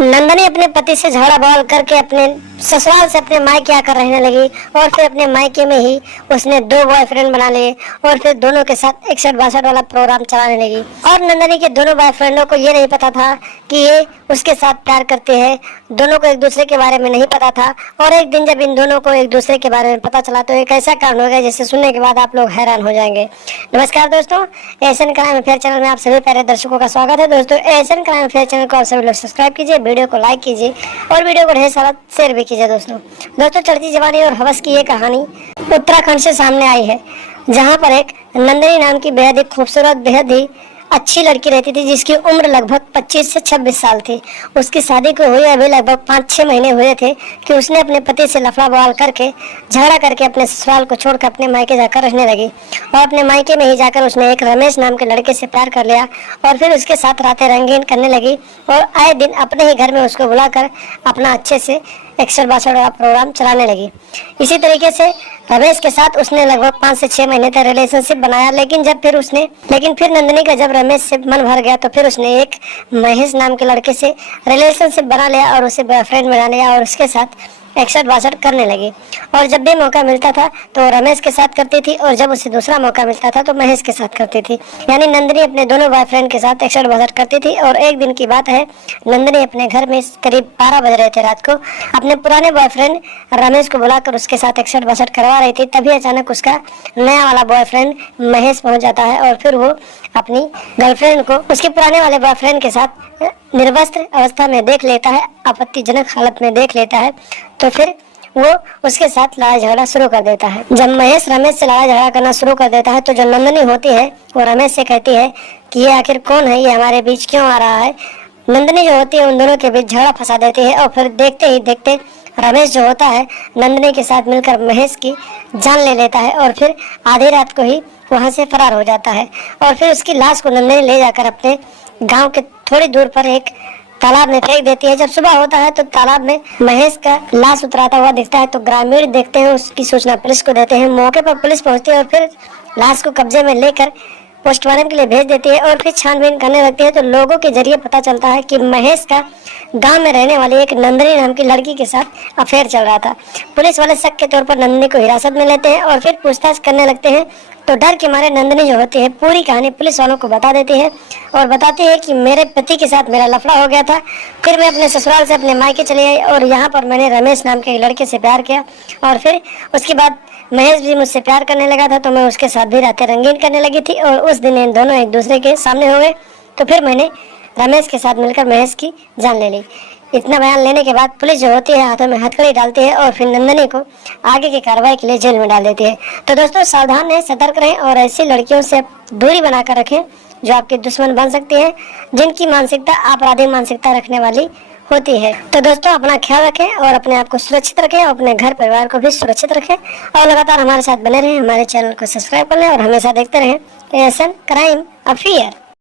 नंदनी अपने पति से झगड़ा बवाल करके अपने ससुराल से अपने मायके आकर रहने लगी और फिर अपने मायके में ही उसने 2 बॉयफ्रेंड बना लिए और फिर दोनों के साथ 61-62 वाला प्रोग्राम चलाने लगी। और नंदनी के दोनों बॉयफ्रेंडों को ये नहीं पता था कि ये उसके साथ प्यार करते हैं। दोनों को एक दूसरे के बारे में नहीं पता था। और एक दिन जब इन दोनों को एक दूसरे के बारे में पता चला तो एक ऐसा कारण हो गया जिसे सुनने के बाद आप लोग हैरान हो जाएंगे। नमस्कार दोस्तों, एशियन क्राइम अफेयर चैनल में आप सभी प्यारे दर्शकों का स्वागत है। दोस्तों, एशियन क्राइम अफेयर चैनल को आप सभी लोग सब्सक्राइब कीजिए, वीडियो को लाइक कीजिए और वीडियो को ढेर सारा शेयर भी कीजिए। दोस्तों चढ़ती जवानी और हवस की ये कहानी उत्तराखंड से सामने आई है, जहां पर एक नंदनी नाम की बेहद ही खूबसूरत, बेहद ही अच्छी लड़की रहती थी जिसकी उम्र लगभग 25 से 26 साल थी। उसकी शादी को हुए अभी लगभग 5-6 महीने हुए थे कि उसने अपने पति से लफड़ा बवाल करके, झगड़ा करके अपने ससुराल को छोड़कर अपने मायके जाकर रहने लगी। और अपने मायके में ही जाकर उसने एक रमेश नाम के लड़के से प्यार कर लिया और फिर उसके साथ रातें रंगीन करने लगी और आए दिन अपने ही घर में उसको बुलाकर अपना अच्छे से 61-62 वाला प्रोग्राम चलाने लगी। इसी तरीके से रमेश के साथ उसने लगभग 5 से 6 महीने तक रिलेशनशिप बनाया। लेकिन फिर नंदनी का जब रमेश से मन भर गया तो फिर उसने एक महेश नाम के लड़के से रिलेशनशिप बना लिया और उसे बॉयफ्रेंड बना लिया और उसके साथ 61-62 करने लगी। और जब भी मौका मिलता था तो रमेश के साथ करती थी और जब उसे दूसरा मौका मिलता था तो महेश के साथ करती थी। यानी नंदनी अपने दोनों बॉयफ्रेंड के साथ 61-62 करती थी। और एक दिन की बात है, नंदनी अपने घर में करीब 12 बज रहे थे रात को, अपने पुराने बॉयफ्रेंड रमेश को बुलाकर उसके साथ 61-62 करवा रही थी। तभी अचानक उसका नया वाला बॉयफ्रेंड महेश पहुंच जाता है और फिर वो अपनी गर्लफ्रेंड को उसके पुराने वाले बॉयफ्रेंड के साथ निर्वस्त्र अवस्था में देख लेता है, आपत्तिजनक हालत में देख लेता है। तो फिर वो उसके साथ लड़ाई झगड़ा शुरू कर देता है। जब महेश रमेश से लड़ाई झगड़ा करना शुरू कर देता है तो जो नंदनी होती है वो रमेश से कहती है कि ये आखिर कौन है, ये हमारे बीच क्यों आ रहा है। नंदनी जो होती है उन दोनों के बीच झगड़ा फंसा देती है और फिर देखते ही देखते रमेश जो होता है नंदनी के साथ मिलकर महेश की जान ले लेता है और फिर आधी रात को ही वहां से फरार हो जाता है। और फिर उसकी लाश को नंदनी ले जाकर अपने गांव के थोड़ी दूर पर एक तालाब में फेंक देती है। जब सुबह होता है तो तालाब में महेश का लाश उतराता हुआ दिखता है तो ग्रामीण देखते हैं, उसकी सूचना पुलिस को देते हैं। मौके पर पुलिस पहुंचती है और फिर लाश को कब्जे में लेकर पोस्टमार्टम के लिए भेज देती है और फिर छानबीन करने लगती है। तो लोगों के जरिए पता चलता है कि महेश का गांव में रहने वाली एक नंदनी नाम की लड़की के साथ अफेयर चल रहा था। पुलिस वाले शक के तौर पर नंदनी को हिरासत में लेते हैं और फिर पूछताछ करने लगते हैं। तो डर के मारे नंदनी जो होती है पूरी कहानी पुलिस वालों को बता देती है और बताती है कि मेरे पति के साथ मेरा लफड़ा हो गया था, फिर मैं अपने ससुराल से अपने मायके चली आई और यहाँ पर मैंने रमेश नाम के लड़के से प्यार किया और फिर उसके बाद महेश भी मुझसे प्यार करने लगा था तो मैं उसके साथ भी रातें रंगीन करने लगी थी और उस दिन इन दोनों एक दूसरे के सामने हो गए। तो फिर मैंने रमेश के साथ मिलकर महेश की जान ले ली। इतना बयान लेने के बाद पुलिस जो होती है हाथों में हथकड़ी डालती है और फिर नंदनी को आगे की कार्रवाई के लिए जेल में डाल देती है। तो दोस्तों सावधान रहें, सतर्क रहें और ऐसी लड़कियों से दूरी बनाकर रखें जो आपके दुश्मन बन सकती है, जिनकी मानसिकता आपराधिक मानसिकता रखने वाली होती है। तो दोस्तों अपना ख्याल रखें और अपने आप को सुरक्षित रखें और अपने घर परिवार को भी सुरक्षित रखें और लगातार हमारे साथ बने रहें। हमारे चैनल को सब्सक्राइब कर लें और हमेशा देखते रहें एशियन क्राइम अफेयर।